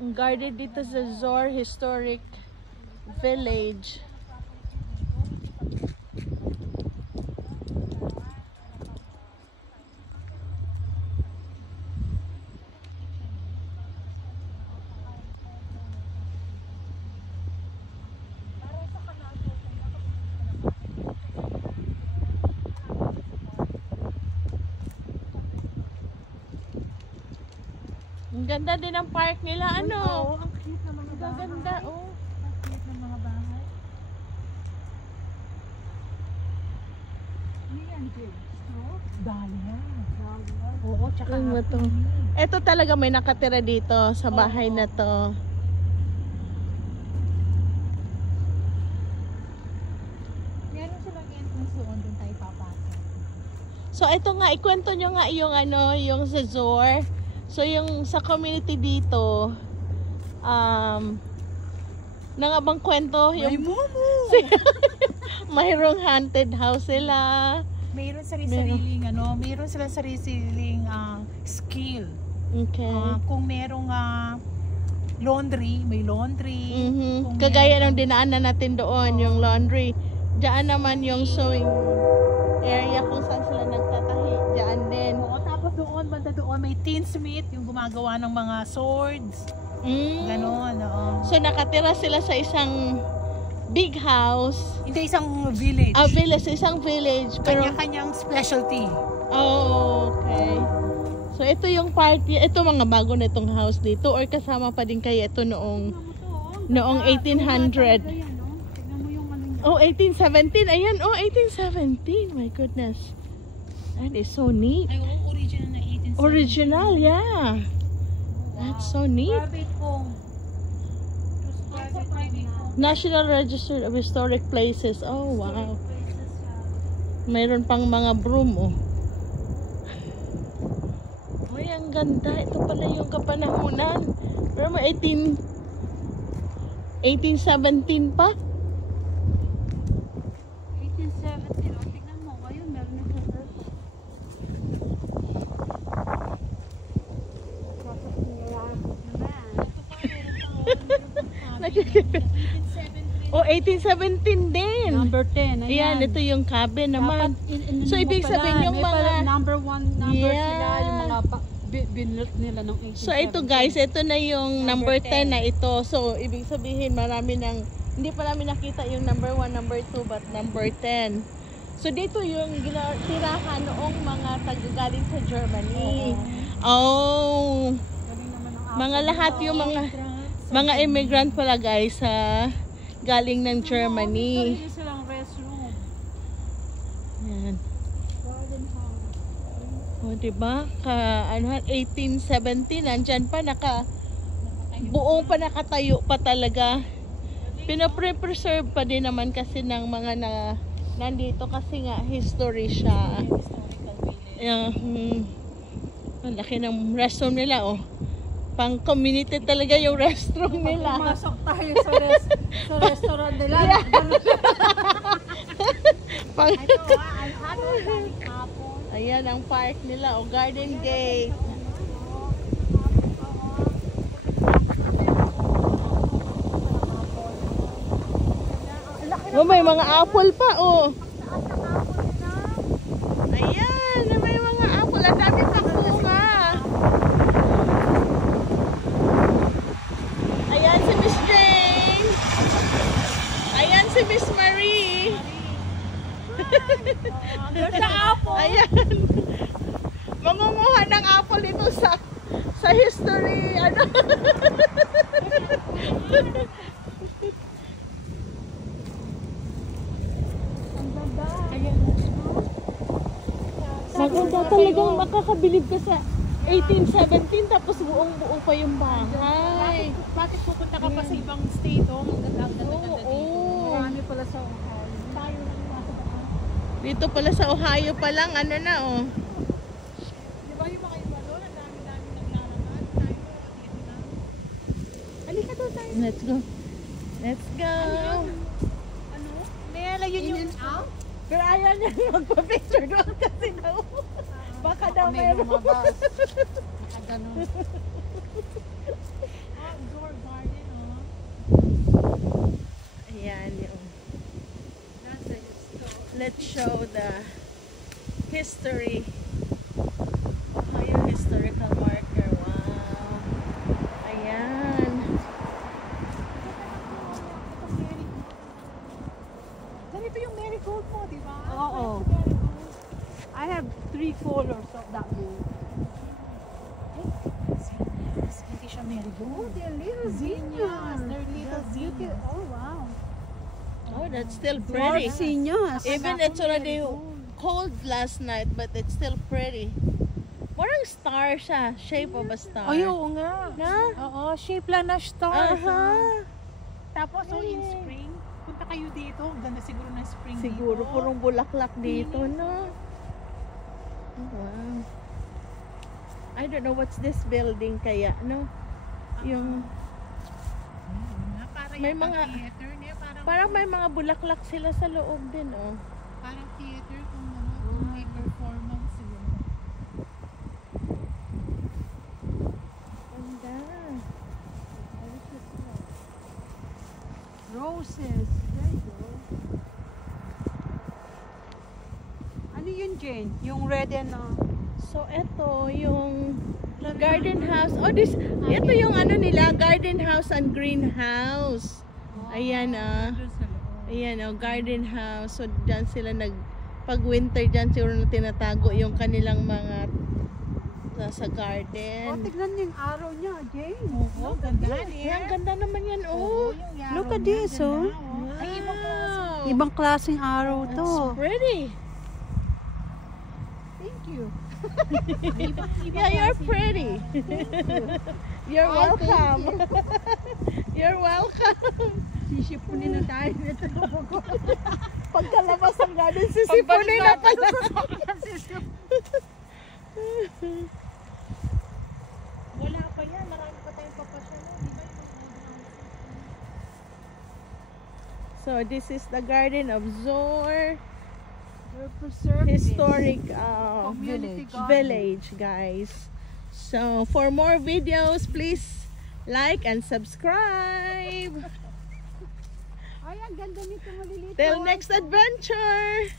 Guarded dito sa Zor Historic Village. Ang ganda din ang park nila, ano? Oo, ang cute ng mga bahay. Ganda, oh. Ang cute ng mga bahay. Ano yan, James? Dahlia. Oo, tsaka Ano ba to? Ito talaga may nakatira dito sa bahay na to. Meron silang entrance doon tayo papasok. So ito nga, ikwento nyo nga yung ano, yung sa Zor. So yung sa community dito, nangabang kwento yung mayroong haunted house sila. Mayroon sariling ano, mayroon silang sariling skill. Okay. Kung merong laundry, may laundry. Kung Kagaya ng dinaanan natin doon, yung laundry. Diyan naman yung sewing area kung saan sila nagtatahi. Diyan din. Oo, tapos doon, banda doon, may tinsmith, yung gumagawa ng mga swords. Ganon, oo. So nakatira sila sa isang big house. Hindi, isang village. Village, isang village. Pero, Kanya-kanyang specialty. oh, okay. So ito yung party, ito mga bago na itong house dito or kasama pa din kaya ito noong 1800. Oh, 1817. Ayan, oh, 1817. My goodness. That is so neat. Ay, original na 1870. Original, yeah. That's so neat. Private home. National Register of Historic Places. Oh, wow. Mayroon pang mga broom, oh. Uy, ang ganda. Ito pala yung kapanahunan. Pero may 1817 pa. 1870. O, tignan mo. Ayun, meron na sa earth. Oh, 1817 din. Number 10. Ayan, ito yung cabin naman. Dapat, So, ibig sabihin yung mga... number 1 number Yeah. sila, yung mga binult nila ng 1870. So, ito guys, ito na yung number 10 na ito. So, ibig sabihin marami ng... Hindi pa namin nakita yung number 1, number 2, but number 10. So, dito yung tirahan noong mga taga-galing sa Germany. Oh! Mga lahat yung mga immigrant pala guys sa galing ng Germany. Sarili silang restroom. Yan. Garden house. O, diba? 1817, nandyan pa, buong pa nakatayo pa talaga. Pinapre-preserve pa din naman kasi ng mga nandito kasi nga history siya. Historical village. Ang laki ng restroom nila, oh. Pang community talaga yung restroom nila. Pumasok tayo sa restaurant nila. Pang Ito, ayan ang park nila, oh, garden gate. Oh, may mga apple pa, oh. Ayan, may mga apple. Ang dami pang bunga. Ayan si Miss Jane. Ayan si Miss Marie. There's the apple. Ayan. Mangunguha ng apple dito sa history. Ano? Maganda talagang makakabilib ka sa 1817 tapos buong-buo pa yung bahay. Bakit pupunta ka pa sa ibang state? Oh, ang ganda dito. Oo. Marami pala sa Ohio. Tayo lang nasa Dito pala sa Ohio pa lang, ano na, oh. Di ba yung mga iba doon? Ang dami-dami naglalakad. Tayo, dito na. Halika doon tayo. Let's go. Let's go. Ano? Nela, yun yung... Pero ayaw niya magpa-picture doon kasi daw. Baka daw May meron. lumabas. ganun. Outdoor garden, oh. Ayan yung. That's a historic. Let's show the history. Oh, yung historical marker. Wow. Ayan. Ganito yung marigold mo, di ba? Oo. Marigold. I have 3 colors of that gold. Hindi siya marigold. They're little Zinnias. They're little That's beautiful. zinnias. Oh, wow. Oh, that's still Dwarf pretty. zinnias. Even it's already cold last night, but it's still pretty. Parang star siya. Shape of a star. Ay, oo nga. Na? Oo, shape lang na stars. Aha. Tapos, so in Yay. spring, punta kayo dito. Ang ganda siguro ng spring Siguro dito. purong bulaklak dito, no? Oh, wow. I don't know what's this building kaya, no? Yung Parang May yung mga- theater niya. parang may mga bulaklak sila sa loob din, oh. Parang theater kung ano, kung may performance siguro. Ganda. Roses. There you go. Ano yun, Jane? Yung red and So, eto yung garden house. Oh, ito yung ano nila, garden house and greenhouse. Ayan, ah. Doon sa loob. Ayan, oh, garden house. So, dyan sila pag winter dyan siguro na tinatago yung kanilang mga sa Oh, garden. tignan niyo yung araw niya, Jane. Oo, ganda Ay, ang ganda naman yan, oh. Look at this, oh. Ay, ibang klase. Wow. Ibang klaseng araw to. That's pretty. Thank you. Yeah, you're pretty. You're welcome. You're welcome. Sisipunin na tayo nito. Pagkalabas ng garden, sisipunin na pala. Wala pa yan. Marami pa tayong papasya. Di ba yung So, this is the garden of Zor We're preserving Historic Community garden. Village, guys. So, for more videos, please like and subscribe. Ay, ang ganda nito maliliit. Till next adventure!